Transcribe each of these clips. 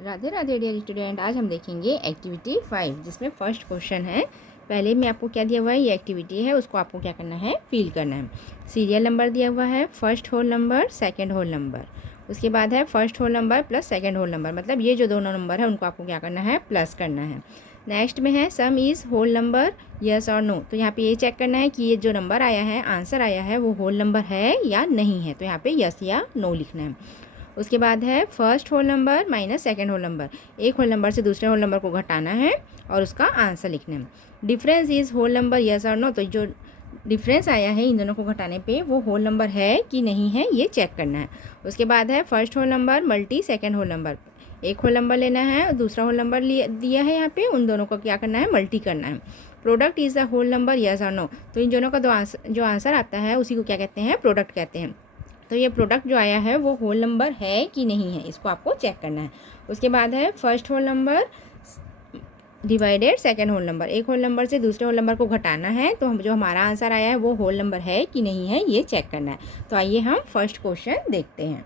Radhe Radhe dear student. आज हम देखेंगे एक्टिविटी 5 जिसमें फर्स्ट क्वेश्चन है। पहले में आपको क्या दिया हुआ है, ये एक्टिविटी है, उसको आपको क्या करना है, फिल करना है। सीरियल नंबर दिया हुआ है, first whole number, second whole number, उसके बाद है first whole number plus second whole number, मतलब ये जो दोनों नंबर है उनको आपको क्या करना है, प्लस करना है। नेक्स्ट में है sum is whole number yes और नो, तो यहाँ पे ये चेक करना है कि ये जो नंबर आया है, आंसर आया है, वो होल नंबर है या नहीं है, तो यहाँ पे यस या नो लिखना है। उसके बाद है first whole number minus second whole number, एक होल नंबर से दूसरे होल नंबर को घटाना है और उसका आंसर लिखना है। Difference is whole number yes और नो, तो जो डिफरेंस आया है इन दोनों को घटाने पे वो होल नंबर है कि नहीं है, ये चेक करना है। उसके बाद है first whole number multi second whole number, एक होल नंबर लेना है और दूसरा होल नंबर दिया है, यहाँ पे उन दोनों को क्या करना है, मल्टी करना है। Product is a whole number yes और नो, तो इन दोनों का जो आंसर आता है उसी को क्या कहते हैं, प्रोडक्ट कहते हैं। तो ये प्रोडक्ट जो आया है वो होल नंबर है कि नहीं है, इसको आपको चेक करना है। उसके बाद है first whole number divided second whole number, एक होल नंबर से दूसरे होल नंबर को घटाना है, तो हम जो हमारा आंसर आया है वो होल नंबर है कि नहीं है, ये चेक करना है। तो आइए हम फर्स्ट क्वेश्चन देखते हैं।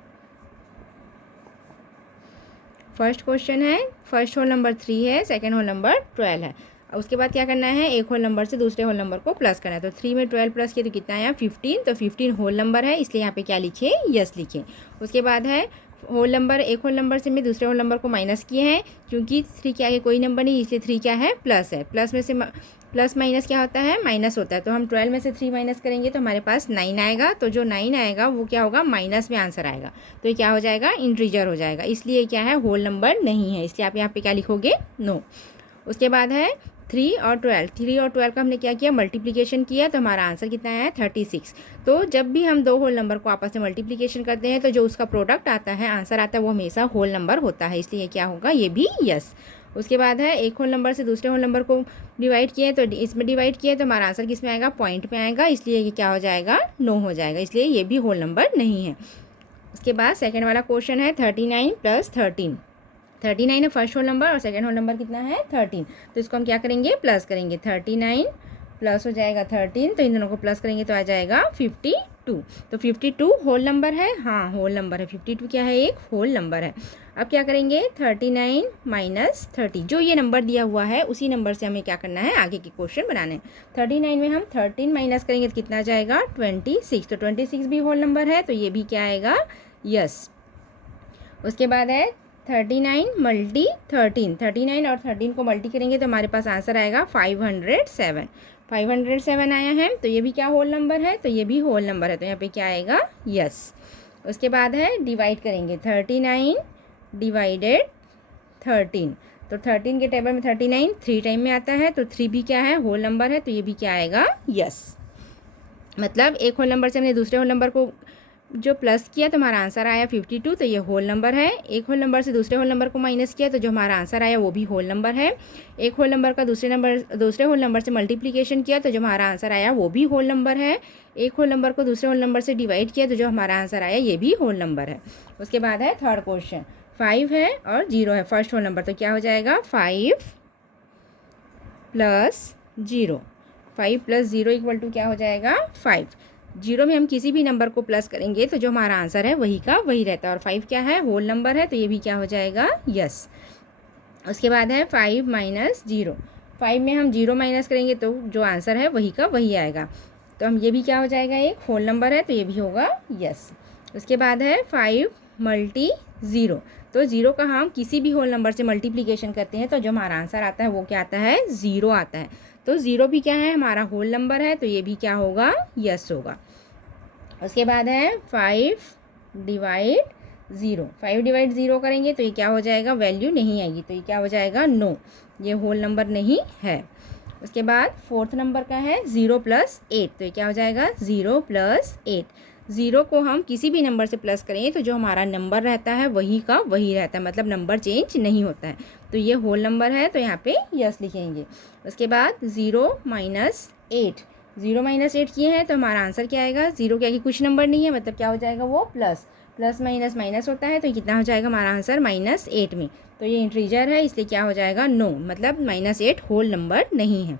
फर्स्ट क्वेश्चन है, फर्स्ट होल नंबर 3 है, सेकेंड होल नंबर 12 है। उसके बाद क्या करना है, एक होल नंबर से दूसरे होल नंबर को प्लस करना है। तो 3 में 12 प्लस किया तो कितना आया, 15, तो 15 होल नंबर है, इसलिए यहाँ पे क्या लिखे, यस लिखे। उसके बाद है होल नंबर, एक होल नंबर से में दूसरे होल नंबर को माइनस किए हैं, क्योंकि 3 के आगे कोई नंबर नहीं, इसलिए 3 क्या है, प्लस है। प्लस में से प्लस माइनस क्या होता है, माइनस होता है। तो हम 12 में से 3 माइनस करेंगे तो हमारे पास 9 आएगा, तो जो 9 आएगा वो क्या होगा, माइनस में आंसर आएगा, तो ये क्या हो जाएगा, इंटीजर हो जाएगा, इसलिए क्या है, होल नंबर नहीं है, इसलिए आप यहाँ पे क्या लिखोगे, नो। उसके बाद है 3 और 12 का हमने क्या किया, मल्टीप्लिकेशन किया, तो हमारा आंसर कितना आया है, 36। तो जब भी हम दो होल नंबर को आपस में मल्टीप्लिकेशन करते हैं तो जो उसका प्रोडक्ट आता है, आंसर आता है, वो हमेशा होल नंबर होता है, इसलिए क्या होगा, ये भी यस। उसके बाद है एक होल नंबर से दूसरे होल नंबर को डिवाइड किए, तो इसमें डिवाइड किए तो हमारा आंसर किस में आएगा, पॉइंट में आएगा, इसलिए ये क्या हो जाएगा, नो हो जाएगा, इसलिए ये भी होल नंबर नहीं है। उसके बाद सेकेंड वाला क्वेश्चन है 39 प्लस 13, 39 है फर्स्ट होल नंबर और सेकेंड होल नंबर कितना है, 13, तो इसको हम क्या करेंगे, प्लस करेंगे। 39 प्लस हो जाएगा 13, तो इन दोनों को प्लस करेंगे तो आ जाएगा 52, तो 52 होल नंबर है, हाँ होल नंबर है, 52 क्या है, एक होल नंबर है। अब क्या करेंगे, 39 माइनस 30, जो ये नंबर दिया हुआ है उसी नंबर से हमें क्या करना है, आगे के क्वेश्चन बनाने हैं। 39 में हम 13 माइनस करेंगे तो कितना आ जाएगा, 26, तो 26 भी होल नंबर है, तो ये भी क्या आएगा, यस। उसके बाद है 39 मल्टी 13, 39 और 13 को मल्टी करेंगे तो हमारे पास आंसर आएगा 507, 507 आया है, तो ये भी क्या होल नंबर है, तो ये भी होल नंबर है, तो यहाँ पे क्या आएगा, यस। उसके बाद है डिवाइड करेंगे, 39 डिवाइडेड 13, तो 13 के टेबल में 39 3 टाइम में आता है, तो 3 भी क्या है, होल नंबर है, तो ये भी क्या आएगा, यस। मतलब एक होल नंबर से हमने दूसरे होल नंबर को जो प्लस किया तो हमारा आंसर आया 52, तो ये होल नंबर है। एक होल नंबर से दूसरे होल नंबर को माइनस किया तो जो हमारा आंसर आया वो भी होल नंबर है। एक होल नंबर का दूसरे होल नंबर से मल्टीप्लिकेशन किया तो जो हमारा आंसर आया वो भी होल नंबर है। एक होल नंबर को दूसरे होल नंबर से डिवाइड किया तो जो हमारा आंसर आया ये भी होल नंबर है। उसके बाद है थर्ड क्वेश्चन, 5 है और 0 है फर्स्ट होल नंबर, तो क्या हो जाएगा, 5 प्लस 0, 5 प्लस 0 इक्वल टू क्या हो जाएगा, 5। 0 में हम किसी भी नंबर को प्लस करेंगे तो जो हमारा आंसर है वही का वही रहता है, और 5 क्या है, होल नंबर है, तो ये भी क्या हो जाएगा, यस। उसके बाद है 5 माइनस 0, 5 में हम 0 माइनस करेंगे तो जो आंसर है वही का वही आएगा, तो हम ये भी क्या हो जाएगा, एक होल नंबर है, तो ये भी होगा यस। उसके बाद है 5 मल्टी 0, तो 0 का हम किसी भी होल नंबर से मल्टीप्लिकेशन करते हैं तो जो हमारा आंसर आता है वो क्या आता है, 0 आता है, तो 0 भी क्या है, हमारा होल नंबर है, तो ये भी क्या होगा, यस होगा। उसके बाद है 5 डिवाइड 0, 5 डिवाइड 0 करेंगे तो ये क्या हो जाएगा, वैल्यू नहीं आएगी, तो ये क्या हो जाएगा, नो, ये होल नंबर नहीं है। उसके बाद फोर्थ नंबर का है 0 प्लस 8, तो ये क्या हो जाएगा, 0 प्लस 8, 0 को हम किसी भी नंबर से प्लस करें तो जो हमारा नंबर रहता है वही का वही रहता है, मतलब नंबर चेंज नहीं होता है, तो ये होल नंबर है, तो यहाँ पे यस लिखेंगे। उसके बाद 0 माइनस 8, 0 माइनस 8 किए हैं तो हमारा आंसर क्या आएगा, 0 के आगे कुछ नंबर नहीं है, मतलब क्या हो जाएगा, वो प्लस, प्लस माइनस माइनस होता है, तो कितना हो जाएगा हमारा आंसर, -8 में, तो ये इंटीजर है, इसलिए क्या हो जाएगा, नो, मतलब -8 होल नंबर नहीं है।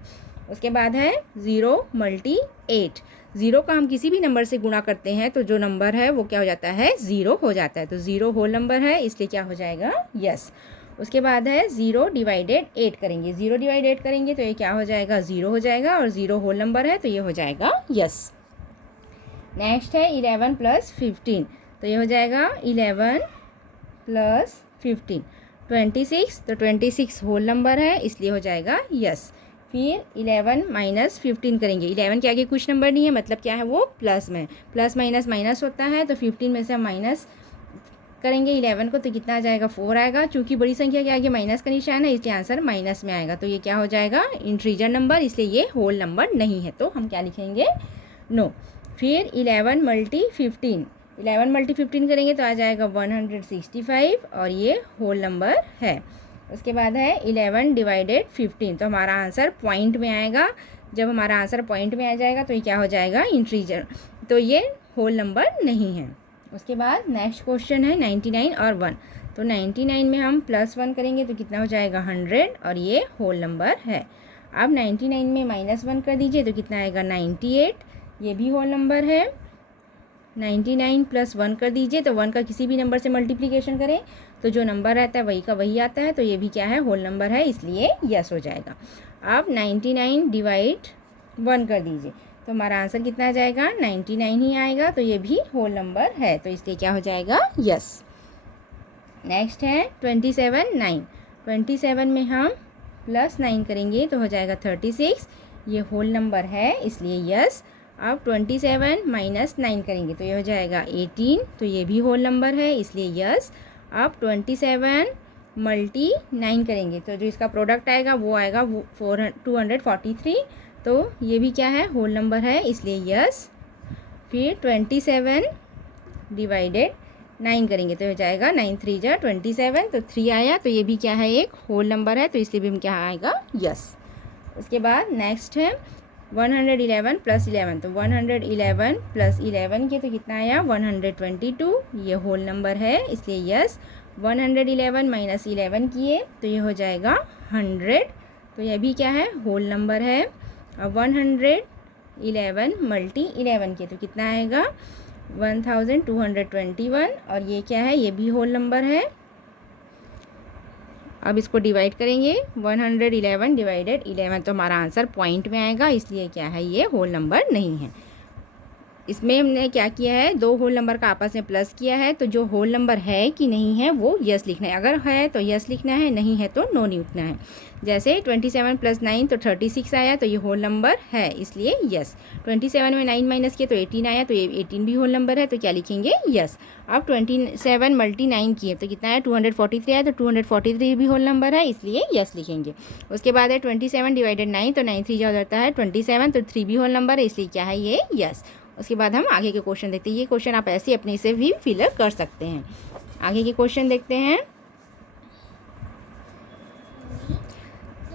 उसके बाद है 0 मल्टी 8, 0 का हम किसी भी नंबर से गुणा करते हैं तो जो नंबर है वो क्या हो जाता है, 0 हो जाता है, तो 0 होल नंबर है, इसलिए क्या हो जाएगा, यस। उसके बाद है 0 डिवाइडेड 8 करेंगे, 0 डिवाइडेड 8 करेंगे तो ये क्या हो जाएगा, 0 हो जाएगा, और 0 होल नंबर है तो ये हो जाएगा यस। नेक्स्ट है 11 प्लस 15, तो ये हो जाएगा 11 प्लस 15 26, तो 26 होल नंबर है इसलिए हो जाएगा यस। फिर 11 माइनस 15 करेंगे, 11 के आगे कुछ नंबर नहीं है, मतलब क्या है वो प्लस में, प्लस माइनस माइनस होता है, तो 15 में से हम माइनस करेंगे 11 को तो कितना आ जाएगा, 4 आएगा। चूंकि बड़ी संख्या के आगे माइनस का निशान है इसलिए आंसर माइनस में आएगा, तो ये क्या हो जाएगा, इंटीजर नंबर, इसलिए ये होल नंबर नहीं है, तो हम क्या लिखेंगे, नो। फिर 11 मल्टी 15, 11 मल्टी 15 करेंगे तो आ जाएगा 165, और ये होल नंबर है। उसके बाद है 11 डिवाइडेड 15, तो हमारा आंसर पॉइंट में आएगा। जब हमारा आंसर पॉइंट में आ जाएगा तो ये क्या हो जाएगा, इंटीजर, तो ये होल नंबर नहीं है। उसके बाद नेक्स्ट क्वेश्चन है 99 और 1, तो 99 में हम +1 करेंगे तो कितना हो जाएगा 100, और ये होल नंबर है। अब 99 में -1 कर दीजिए तो कितना आएगा 98, ये भी होल नंबर है। 99 + 1 कर दीजिए, तो 1 का किसी भी नंबर से मल्टीप्लिकेशन करें तो जो नंबर रहता है वही का वही आता है, तो ये भी क्या है, होल नंबर है, इसलिए यस हो जाएगा। अब 99 डिवाइड 1 कर दीजिए तो हमारा आंसर कितना आ जाएगा, 99 ही आएगा, तो ये भी होल नंबर है, तो इसलिए क्या हो जाएगा, यस। नेक्स्ट है 27 9, 27 में हम +9 करेंगे तो हो जाएगा 36, ये होल नंबर है इसलिए यस। अब 27 माइनस 9 करेंगे तो ये हो जाएगा 18, तो ये भी होल नंबर है इसलिए यस। अब 27 मल्टी 9 करेंगे तो जो इसका प्रोडक्ट आएगा वो आएगा 243, तो ये भी क्या है, होल नंबर है इसलिए यस। फिर 27 डिवाइडेड 9 करेंगे तो हो जाएगा 9 3 जा 27, तो 3 आया, तो ये भी क्या है, एक होल नंबर है, तो इसलिए भी हम क्या आएगा, यस। उसके बाद नेक्स्ट है 111 + 11, तो 111 + 11 के तो कितना आया 122, ये होल नंबर है इसलिए यस। 111 - 11 किए तो ये हो जाएगा 100, तो यह भी क्या है, होल नंबर है। अब 111 मल्टी 11 के तो कितना आएगा 1221, और ये क्या है, ये भी होल नंबर है। अब इसको डिवाइड करेंगे, 111 डिवाइडेड 11, तो हमारा आंसर पॉइंट में आएगा, इसलिए क्या है, ये होल नंबर नहीं है। इसमें हमने क्या किया है, 2 होल नंबर का आपस में प्लस किया है, तो जो होल नंबर है कि नहीं है वो यस लिखना है, अगर है तो यस लिखना है, नहीं है तो नो लिखना है। जैसे 27 + 9 तो 36 आया, तो ये होल नंबर है इसलिए यस। 27 में 9 माइनस किए तो 18 आया, तो ये 18 भी होल नंबर है, तो क्या लिखेंगे, यस। अब 27 मल्टी 9 किए तो कितना है 243 आया, तो 243 भी होल नंबर है इसलिए यस लिखेंगे। उसके बाद है 27 डिवाइडेड 9, तो 9 3 जा जाता है 27, तो 3 भी होल नंबर है इसलिए क्या है, ये यस। उसके बाद हम आगे के क्वेश्चन देखते हैं, ये क्वेश्चन आप ऐसे अपने से भी फिलअप कर सकते हैं। आगे के क्वेश्चन देखते हैं।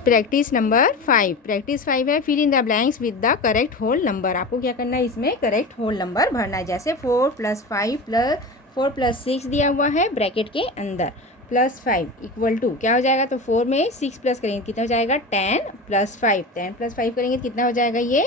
प्रैक्टिस नंबर 5, प्रैक्टिस 5 है, fill in the blanks with the correct whole number. आपको क्या करना है, इसमें करेक्ट होल नंबर भरना है। जैसे 4 + 5 4 + 6 दिया हुआ है ब्रैकेट के अंदर, +5 = क्या हो जाएगा, तो 4 में 6 प्लस करेंगे कितना हो जाएगा 10 + 5, 10 + 5 करेंगे कितना हो जाएगा, ये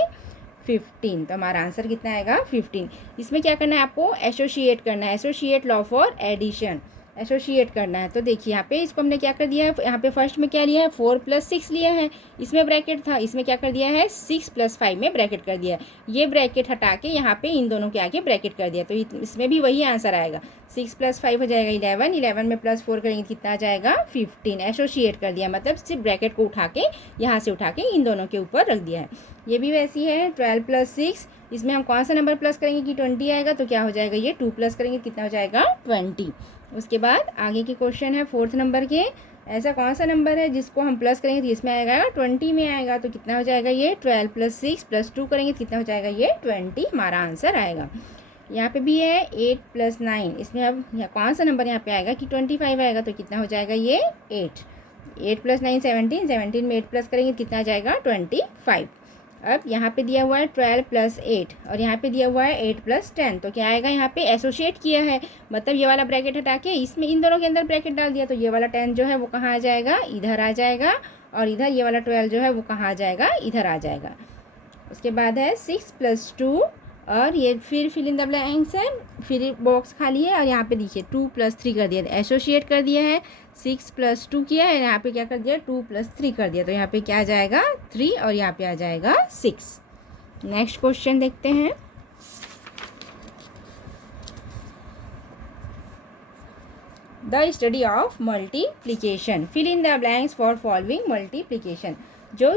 15, तो हमारा आंसर कितना आएगा 15। इसमें क्या करना है, आपको एसोसिएट करना है, associate law for addition, associate करना है। तो देखिए यहाँ पे इसको हमने क्या कर दिया है, यहाँ पे फर्स्ट में क्या लिया है 4 + 6 लिया है, इसमें ब्रैकेट था, इसमें क्या कर दिया है 6 + 5 में ब्रैकेट कर दिया है, ये ब्रैकेट हटा के यहाँ पे इन दोनों के आगे ब्रैकेट कर दिया, तो इसमें भी वही आंसर आएगा। 6 + 5 हो जाएगा 11, 11 में +4 करेंगे कितना आ जाएगा 15, एसोसिएट कर दिया, मतलब सिर्फ ब्रैकेट को उठा के यहाँ से उठा के इन दोनों के ऊपर रख दिया है। ये भी वैसी है 12 + 6, इसमें हम कौन सा नंबर प्लस करेंगे कि 20 आएगा, तो क्या हो जाएगा, ये 2 प्लस करेंगे कितना हो जाएगा 20। उसके बाद आगे के क्वेश्चन है 4th नंबर के, ऐसा कौन सा नंबर है जिसको हम प्लस करेंगे तो इसमें आएगा 20 में आएगा, तो कितना हो जाएगा, ये 12 + 6 + 2 करेंगे कितना हो जाएगा, ये 20 हमारा आंसर आएगा। यहाँ पे भी है 8 + 9, इसमें अब यहाँ कौन सा नंबर यहाँ पे आएगा कि 25 आएगा, तो कितना हो जाएगा, ये 8 + 9 17, 17 में 8 प्लस करेंगे कितना आ जाएगा 25। अब यहाँ पे दिया हुआ है 12 + 8 और यहाँ पे दिया हुआ है 8 + 10, तो क्या आएगा, यहाँ पे एसोसिएट किया है, मतलब ये वाला ब्रैकेट हटा के इसमें इन दोनों के अंदर ब्रैकेट डाल दिया, तो ये वाला 10 जो है वो कहाँ आ जाएगा, इधर आ जाएगा, और इधर ये वाला 12 जो है वो कहाँ आ जाएगा, इधर आ जाएगा। उसके बाद है 6 + 2, और ये फिर फिल इन द ब्लैंक्स है, फिर बॉक्स खाली है, और यहाँ पे देखिए 2 + 3 कर दिया, एसोसिएट कर दिया है, 6 + 2 किया है, यहाँ पे क्या कर दिया 2 + 3 कर दिया, तो यहाँ पे क्या आ जाएगा 3 और यहाँ पे आ जाएगा 6। नेक्स्ट क्वेश्चन देखते हैं। The study of multiplication, fill in the blanks for following multiplication. जो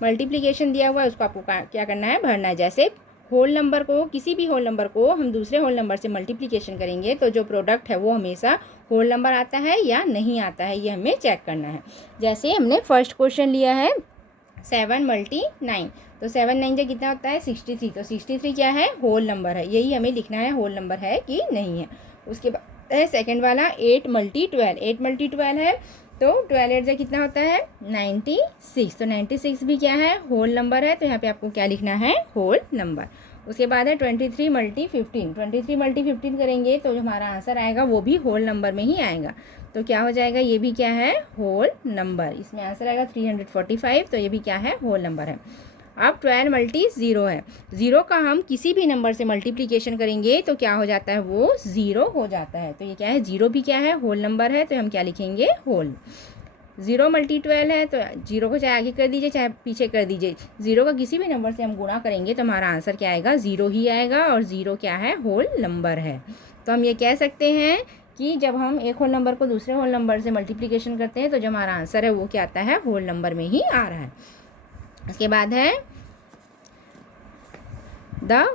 मल्टीप्लिकेशन दिया हुआ है उसको आपको क्या करना है, भरना है। जैसे होल नंबर को, किसी भी होल नंबर को हम दूसरे होल नंबर से मल्टीप्लिकेशन करेंगे तो जो प्रोडक्ट है वो हमेशा होल नंबर आता है या नहीं आता है, ये हमें चेक करना है। जैसे हमने फर्स्ट क्वेश्चन लिया है 7 × 9, तो 7 9 से कितना होता है 63, तो 63 क्या है, होल नंबर है, यही हमें लिखना है होल नंबर है कि नहीं है। उसके बाद है सेकेंड वाला 8 × 12, 8 × 12 है, तो 12 8 से कितना होता है 96, तो 96 भी क्या है, होल नंबर है, तो यहाँ पे आपको क्या लिखना है, होल नंबर। उसके बाद है 23 × 15, 23 × 15 करेंगे तो जो हमारा आंसर आएगा वो भी होल नंबर में ही आएगा, तो क्या हो जाएगा, ये भी क्या है, होल नंबर। इसमें आंसर आएगा 345, तो ये भी क्या है, होल नंबर है। अब 12 × 0 है, 0 का हम किसी भी नंबर से मल्टीप्लिकेशन करेंगे तो क्या हो जाता है, वो 0 हो जाता है, तो ये क्या है, 0 भी क्या है, होल नंबर है, तो हम क्या लिखेंगे, होल। 0 × 12 है, तो 0 को चाहे आगे कर दीजिए चाहे पीछे कर दीजिए, 0 का किसी भी नंबर से हम गुणा करेंगे तो हमारा आंसर क्या आएगा, 0 ही आएगा, और 0 क्या है, होल नंबर है। तो हम ये कह सकते हैं कि जब हम एक होल नंबर को दूसरे होल नंबर से मल्टीप्लिकेशन करते हैं तो जो हमारा आंसर है वो क्या आता है, होल नंबर में ही आ रहा है। इसके बाद है the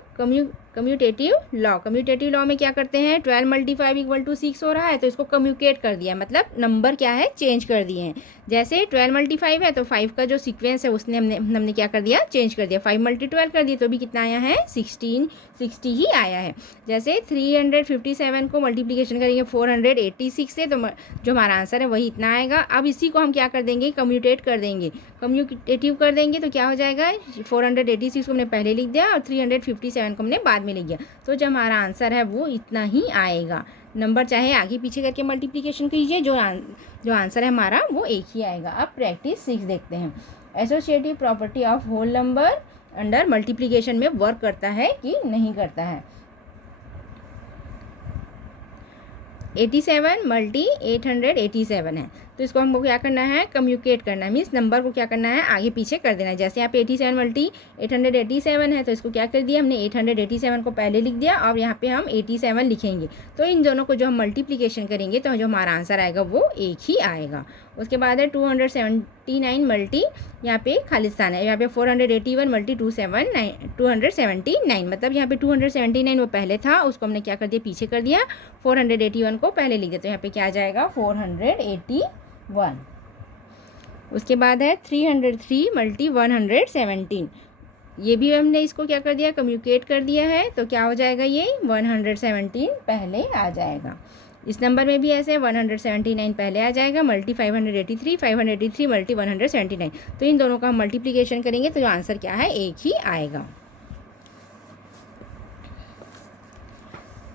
commutative law. Commutative law में क्या करते हैं, 12 × 5 = 6 हो रहा है, तो इसको कम्यूटेट कर दिया, मतलब नंबर क्या है, चेंज कर दिए हैं। जैसे 12 × 5 है तो 5 का जो सीक्वेंस है उसने हमने क्या कर दिया, चेंज कर दिया, 5 × 12 कर दिया, तो भी कितना आया है, 60 ही आया है। जैसे 357 को मल्टीप्लिकेशन करेंगे 486 से, तो जो हमारा आंसर है वही इतना आएगा। अब इसी को हम क्या कर देंगे, कम्यूटेट कर देंगे, कम्यूटेटिव कर देंगे, तो क्या हो जाएगा, 486 को हमने पहले लिख दिया और 357 को हमने बाद में लिख दिया, तो जो हमारा आंसर है वो इतना ही आएगा। नंबर चाहे आगे पीछे करके मल्टीप्लिकेशन कीजिए, जो आंसर है हमारा वो एक ही आएगा। अब प्रैक्टिस 6 देखते हैं। Associative property of whole number under multiplication में वर्क करता है कि नहीं करता है। 87 × 887 है, तो इसको हमको क्या करना है, कम्यूटेट करना है, मीन्स नंबर को क्या करना है, आगे पीछे कर देना है। जैसे यहाँ पे 87 × 887 है, तो इसको क्या कर दिया हमने, 887 को पहले लिख दिया और यहाँ पे हम 87 लिखेंगे, तो इन दोनों को जो हम मल्टीप्लिकेशन करेंगे तो जो हमारा आंसर आएगा वो एक ही आएगा। उसके बाद है 279 मल्टी, यहाँ पे खालिस्तान है, यहाँ पे 481 × 279, मतलब यहाँ पे 279 वो पहले था, उसको हमने क्या कर दिया, पीछे कर दिया, 481 को पहले लिख दिया, तो यहाँ पे क्या आ जाएगा, 481। उसके बाद है 303 × 117, ये भी हमने इसको क्या कर दिया, कम्यूटेट कर दिया है, तो क्या हो जाएगा, ये 117 पहले आ जाएगा। इस नंबर में भी ऐसे 179 पहले आ जाएगा, मल्टी 583 × 179, तो इन दोनों का हम मल्टीप्लिकेशन करेंगे तो जो आंसर क्या है, एक ही आएगा।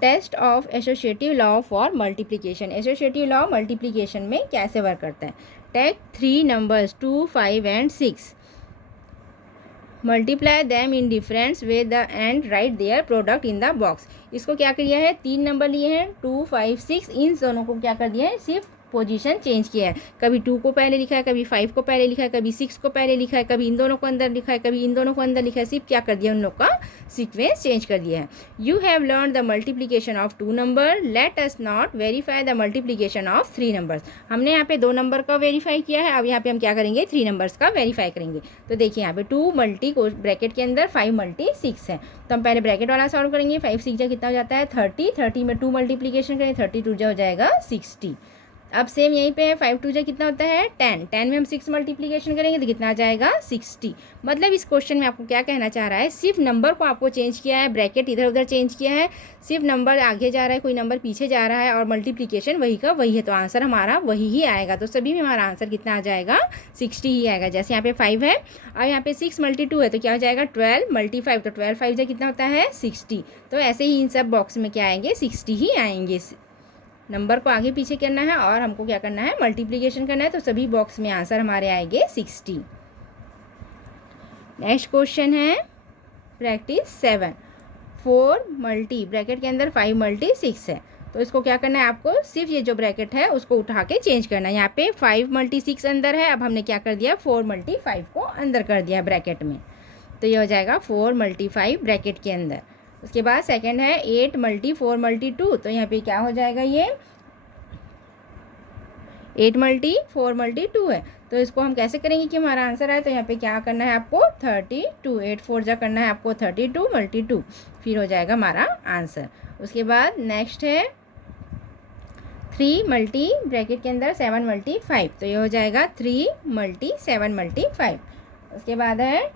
Test of associative law for multiplication. Associative law multiplication में कैसे वर्क करता है। Take 3 numbers 2 5 and 6, multiply them in difference way the and write their product in the box. इसको क्या किया है, 3 नंबर लिए हैं 2 5 6, इन दोनों को क्या कर दिया है, सिर्फ पोजीशन चेंज किया है, कभी 2 को पहले लिखा है, कभी 5 को पहले लिखा है, कभी 6 को पहले लिखा है, कभी इन दोनों को अंदर लिखा है, कभी इन दोनों को अंदर लिखा है, सिर्फ क्या कर दिया, उन लोग का सीक्वेंस चेंज कर दिया है। You have learn the multiplication of 2 number, let us not verify the multiplication of 3 numbers. हमने यहाँ पे 2 नंबर का वेरीफाई किया है, अब यहाँ पे हम क्या करेंगे, 3 नंबर्स का वेरीफाई करेंगे। तो देखिए यहाँ पे 2 मल्टी को ब्रैकेट के अंदर 5 × 6 है, तो हम पहले ब्रैकेट वाला सॉल्व करेंगे, 5 6 जा कितना हो जाता है 30, 30 में 2 मल्टीप्लिकेशन करेंगे, 32 जा हो जाएगा 60। अब सेम यहीं पे है, 5 2 जा कितना होता है 10, 10 में हम 6 मल्टीप्लिकेशन करेंगे तो कितना आ जाएगा 60। मतलब इस क्वेश्चन में आपको क्या कहना चाह रहा है, सिर्फ नंबर को आपको चेंज किया है, ब्रैकेट इधर उधर चेंज किया है, सिर्फ नंबर आगे जा रहा है, कोई नंबर पीछे जा रहा है और मल्टीप्लिकेशन वही का वही है, तो आंसर हमारा वही ही आएगा। तो सभी में हमारा आंसर कितना आ जाएगा 60 ही आएगा। जैसे यहाँ पे 5 है और यहाँ पे 6 × 2 है, तो क्या हो जाएगा 12 × 5, तो 12 5 जा कितना होता है 60। तो ऐसे ही इन सब बॉक्स में क्या आएंगे 60 ही आएंगे। नंबर को आगे पीछे करना है और हमको क्या करना है, मल्टीप्लिकेशन करना है, तो सभी बॉक्स में आंसर हमारे आएंगे 60। नेक्स्ट क्वेश्चन है प्रैक्टिस 7, 4 मल्टी ब्रैकेट के अंदर 5 × 6 है, तो इसको क्या करना है आपको, सिर्फ ये जो ब्रैकेट है उसको उठा के चेंज करना है। यहाँ पे 5 × 6 अंदर है, अब हमने क्या कर दिया 4 × 5 को अंदर कर दिया ब्रैकेट में, तो ये हो जाएगा 4 × 5 ब्रैकेट के अंदर। उसके बाद सेकंड है 8 × 4 × 2, तो यहाँ पे क्या हो जाएगा, ये 8 × 4 × 2 है। तो इसको हम कैसे करेंगे कि हमारा आंसर आए, तो यहाँ पे क्या करना है आपको 32, 8 4 जा करना है आपको 32 × 2, फिर हो जाएगा हमारा आंसर। उसके बाद नेक्स्ट है 3 × ब्रैकेट के अंदर 7 × 5, तो ये हो जाएगा 3 × 7 × 5। उसके बाद है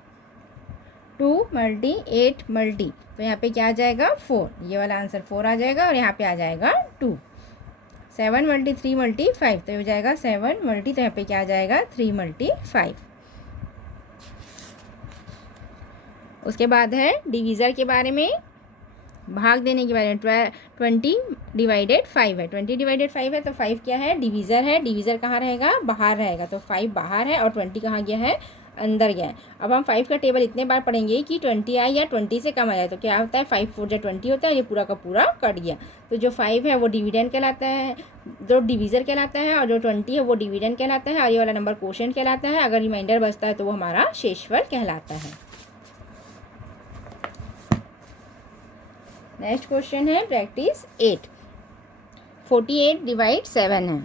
2 × 8 × तो यहाँ पे क्या आ जाएगा 4, ये वाला आंसर 4 आ जाएगा, और यहाँ पे आ जाएगा 2। 7 × 3 × 5, तो हो जाएगा 7 × तो यहाँ पे क्या आ जाएगा 3 × 5। उसके बाद है डिवीज़र के बारे में, भाग देने के बारे में। 20/5 है, 20/5 है, तो 5 क्या है, डिवीज़र है। डिवीज़र कहाँ रहेगा, बाहर रहेगा, तो 5 बाहर है और 20 कहाँ गया है, अंदर गया है। अब हम 5 का टेबल इतने बार पढ़ेंगे कि 20 आए या 20 से कम आ जाए, तो क्या होता है 5 4 जा 20 होता है, ये पूरा का पूरा कट गया। तो जो 5 है वो डिविडेंड कहलाता है, जो डिवीज़र कहलाता है, और जो 20 है वो डिविडेंड कहलाता है, और ये वाला नंबर कोशेंट कहलाता है। अगर रिमाइंडर बचता है तो वो हमारा शेषफल कहलाता है। नेक्स्ट क्वेश्चन है प्रैक्टिस 8। 48/7 है,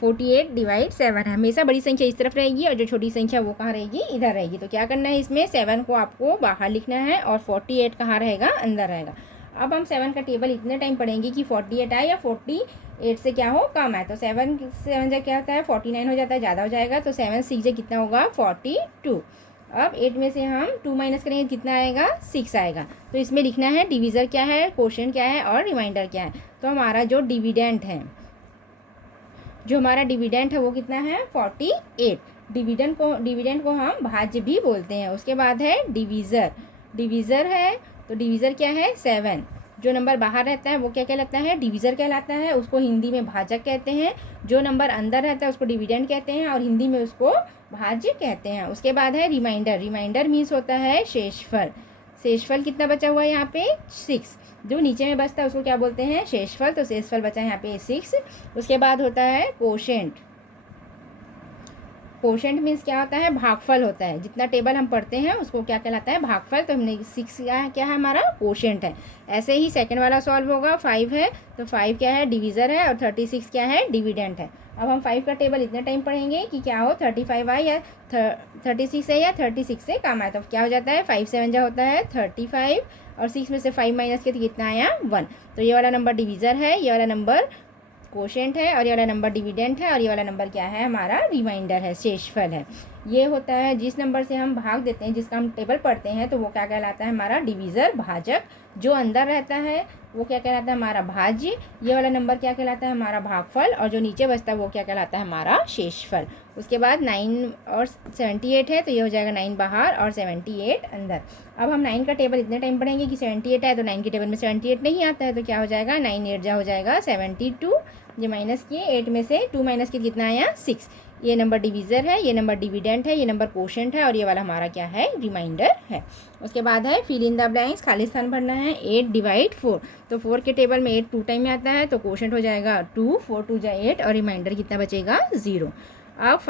48/7 है। हमेशा बड़ी संख्या इस तरफ रहेगी और जो छोटी संख्या वो कहाँ रहेगी, इधर रहेगी। तो क्या करना है, इसमें 7 को आपको बाहर लिखना है और 48 कहाँ रहेगा, अंदर रहेगा। अब हम 7 का टेबल इतने टाइम पढ़ेंगे कि 48 आए या 48 से क्या हो, कम आए। तो 7 7 जा क्या होता है 49 हो जाता है, ज़्यादा हो जाएगा। तो 7 6 जा कितना होगा 42। अब 8 में से हम 2 माइनस करेंगे, कितना आएगा 6 आएगा। तो इसमें लिखना है डिवीज़र क्या है, क्वोशिएंट क्या है और रिमाइंडर क्या है। तो हमारा जो डिविडेंड है, जो हमारा डिविडेंड है वो कितना है 48। डिविडेंड को हम भाज्य भी बोलते हैं। उसके बाद है डिवीज़र है, तो डिवीज़र क्या है 7। जो नंबर बाहर रहता है वो क्या कहलाता है, डिवीज़र कहलाता है, उसको हिंदी में भाजक कहते हैं। जो नंबर अंदर रहता है उसको डिविडेंड कहते हैं और हिंदी में उसको भाज्य कहते हैं। उसके बाद है रिमाइंडर मीन्स होता है शेषफल कितना बचा हुआ है यहाँ पे 6। जो नीचे में बचता है उसको क्या बोलते हैं, शेषफल। तो शेषफल बचा है यहाँ पे 6। उसके बाद होता है कोशेंट मीन्स क्या होता है, भागफल होता है। जितना टेबल हम पढ़ते हैं उसको क्या कहलाता है, भागफल। तो हमने 6 क्या है हमारा कोशेंट है। ऐसे ही सेकंड वाला सॉल्व होगा। 5 है, तो 5 क्या है, डिवीज़र है, और 36 क्या है, डिविडेंड है। अब हम 5 का टेबल इतने टाइम पढ़ेंगे कि क्या हो 35 आए या 36 है या 36 से कम आए। तो क्या हो जाता है 5 7 जा होता है 35, और 6 में से 5 माइनस किया तो कितना आया 1। तो ये वाला नंबर डिवीज़र है, ये वाला नंबर कोशेंट है, और ये वाला नंबर डिविडेंड है, और ये वाला नंबर क्या है हमारा रिमाइंडर है, शेषफल है। ये होता है जिस नंबर से हम भाग देते हैं, जिसका हम टेबल पढ़ते हैं, तो वो क्या कहलाता है हमारा डिवीज़र, भाजक। जो अंदर रहता है वो क्या कहलाता है हमारा भाज्य। ये वाला नंबर क्या कहलाता है हमारा भागफल, और जो नीचे बचता है वो क्या कहलाता है हमारा शेषफल। उसके बाद 9 और 78 है, तो ये हो जाएगा 9 बाहर और 78 अंदर। अब हम 9 का टेबल इतने टाइम पढ़ेंगे कि 78 है, तो 9 के टेबल में 78 नहीं आता है, तो क्या हो जाएगा 9 8 जा हो जाएगा 72। ये माइनस किए, 8 में से 2 माइनस किए कितना आया 6। ये नंबर डिवीज़र है, ये नंबर डिविडेंड है, ये नंबर कोशेंट है, और ये वाला हमारा क्या है रिमाइंडर है। उसके बाद है फिल इन द ब्लैंक्स, खाली स्थान भरना है। 8/4, तो 4 के टेबल में 8 2 टाइम में आता है, तो कोशेंट हो जाएगा 2, 4 2 जा 8, और रिमाइंडर कितना बचेगा 0। अब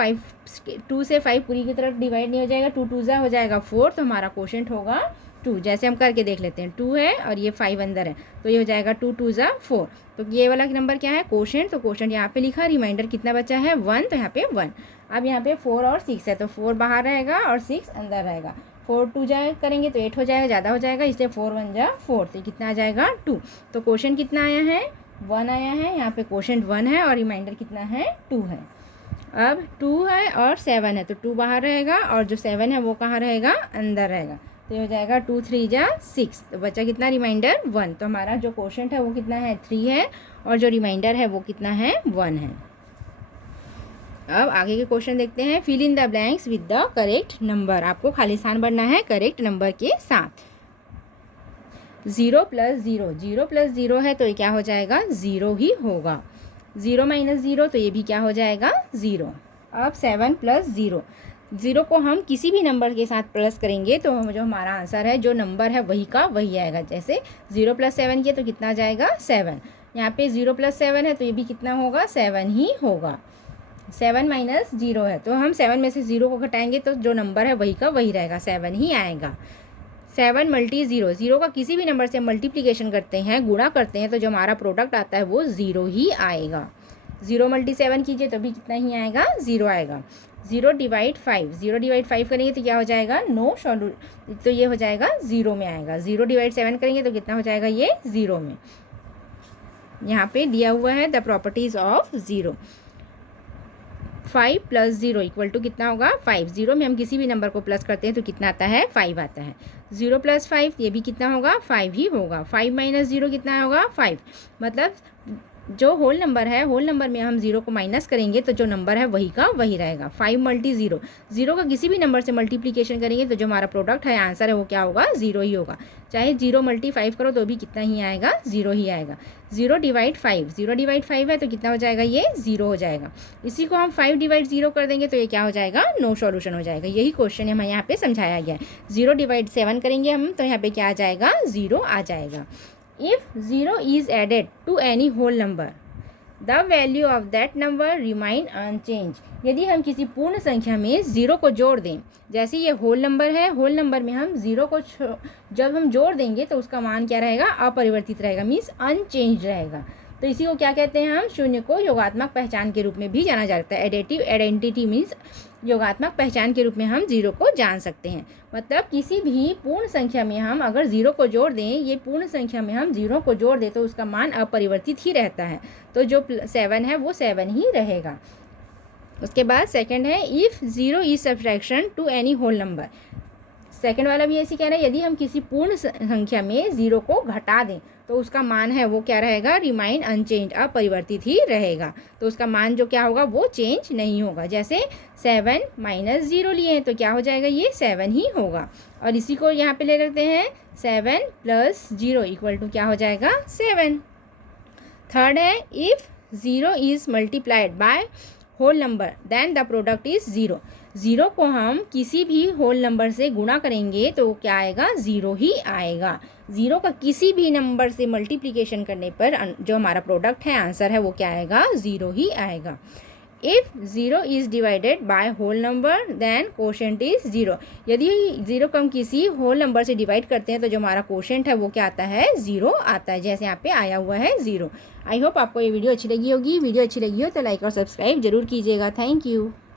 2 से 5 पूरी की तरफ डिवाइड नहीं हो जाएगा, 2 2 जा हो जाएगा 4, तो हमारा कोशेंट होगा 2। जैसे हम करके देख लेते हैं, 2 है और ये 5 अंदर है, तो ये हो जाएगा 2 2 जा 4। तो ये वाला नंबर क्या है कोशेंट, तो कोशेंट यहाँ पे लिखा, रिमाइंडर कितना बचा है 1, तो यहाँ पे 1। अब यहाँ पे 4 और 6 है, तो 4 बाहर रहेगा और 6 अंदर रहेगा। 4 2 जा करेंगे तो 8 हो जाएगा, ज़्यादा हो जाएगा, इसलिए 4 1 जा 4, तो कितना आ जाएगा 2। तो कोशेंट कितना आया है 1 आया है, यहाँ पे कोशेंट 1 है, और रिमाइंडर कितना है 2 है। अब 2 है और 7 है, तो 2 बाहर रहेगा, और जो 7 है वो कहाँ रहेगा, अंदर रहेगा। तो ये हो जाएगा 2 3 जा 6, तो बचा कितना रिमाइंडर 1। तो हमारा जो कोशेंट है वो कितना है 3 है, और जो रिमाइंडर है वो कितना है 1 है। अब आगे के क्वेश्चन देखते हैं। Fill in the blanks with the correct number, आपको खाली स्थान भरना है करेक्ट नंबर के साथ। 0 + 0, 0 + 0 है, तो ये क्या हो जाएगा 0 ही होगा। 0 - 0, तो ये भी क्या हो जाएगा 0। अब 7 + 0, ज़ीरो को हम किसी भी नंबर के साथ प्लस करेंगे तो जो हमारा आंसर है, जो नंबर है वही का वही आएगा। जैसे 0 + 7 किया तो कितना आ जाएगा 7। यहाँ पे 0 + 7 है तो ये भी कितना होगा 7 ही होगा। 7 - 0 है तो हम 7 में से 0 को घटाएंगे तो जो नंबर है वही का वही रहेगा, 7 ही आएगा। 7 × 0, 0 का किसी भी नंबर से मल्टीप्लिकेशन करते हैं, गुणा करते हैं तो जो हमारा प्रोडक्ट आता है वो 0 ही आएगा। 0 × 7 कीजिए तो भी कितना ही आएगा 0 आएगा। 0 / 5, 0 / 5 करेंगे तो क्या हो जाएगा तो ये हो जाएगा 0 में आएगा। 0 / 7 करेंगे तो कितना हो जाएगा ये 0 में। यहाँ पे दिया हुआ है द प्रॉपर्टीज़ ऑफ 0। 5 + 0 = कितना होगा 5। 0 में हम किसी भी नंबर को प्लस करते हैं तो कितना आता है 5 आता है। 0 + 5 ये भी कितना होगा 5 ही होगा। 5 - 0 कितना होगा 5। मतलब जो होल नंबर है, होल नंबर में हम 0 को माइनस करेंगे तो जो नंबर है वही का वही रहेगा। 5 × 0, 0 का किसी भी नंबर से मल्टीप्लिकेशन करेंगे तो जो हमारा प्रोडक्ट है, आंसर है, वो क्या होगा 0 ही होगा। चाहे 0 × 5 करो तो भी कितना ही आएगा 0 ही आएगा। 0 / 5, 0 / 5 है तो कितना हो जाएगा ये 0 हो जाएगा। इसी को हम 5 / 0 कर देंगे तो ये क्या हो जाएगा नो सॉल्यूशन हो जाएगा। यही क्वेश्चन हमें यहाँ पे समझाया गया है। 0 / 7 करेंगे हम तो यहाँ पे क्या आ जाएगा 0 आ जाएगा। If 0 is added to any whole number, the value of that number remain unchanged। यदि हम किसी पूर्ण संख्या में 0 को जोड़ दें, जैसे ये होल नंबर है, होल नंबर में हम 0 को जब हम जोड़ देंगे तो उसका मान क्या रहेगा अपरिवर्तित रहेगा, मीन्स अनचेंज रहेगा। तो इसी को क्या कहते हैं हम, शून्य को योगात्मक पहचान के रूप में भी जाना जाता है। एडेटिव आइडेंटिटी मीन्स योगात्मक पहचान के रूप में हम 0 को जान सकते हैं। मतलब किसी भी पूर्ण संख्या में हम अगर 0 को जोड़ दें, ये पूर्ण संख्या में हम 0 को जोड़ दें तो उसका मान अपरिवर्तित ही रहता है। तो जो 7 है वो 7 ही रहेगा। उसके बाद सेकंड है if 0 is subtraction to any whole number। Second वाला भी ऐसे कह रहा है, यदि हम किसी पूर्ण संख्या में 0 को घटा दें तो उसका मान है वो क्या रहेगा रिमाइन अनचेंज, अपरिवर्तित ही रहेगा। तो उसका मान जो क्या होगा वो चेंज नहीं होगा। जैसे 7 - 0 लिए हैं तो क्या हो जाएगा ये 7 ही होगा। और इसी को यहाँ पे ले लेते हैं 7 + 0 = क्या हो जाएगा 7। थर्ड है if 0 is multiplied by whole number then the product is 0। 0 को हम किसी भी होल नंबर से गुणा करेंगे तो क्या आएगा 0 ही आएगा। 0 का किसी भी नंबर से मल्टीप्लिकेशन करने पर जो हमारा प्रोडक्ट है, आंसर है, वो क्या आएगा 0 ही आएगा। If 0 is divided by whole number then quotient is 0। यदि 0 को हम किसी होल नंबर से डिवाइड करते हैं तो जो हमारा कोशेंट है वो क्या आता है 0 आता है, जैसे यहाँ पे आया हुआ है 0। आई होप आपको ये वीडियो अच्छी लगी होगी। वीडियो अच्छी लगी हो तो लाइक और सब्सक्राइब जरूर कीजिएगा। Thank you.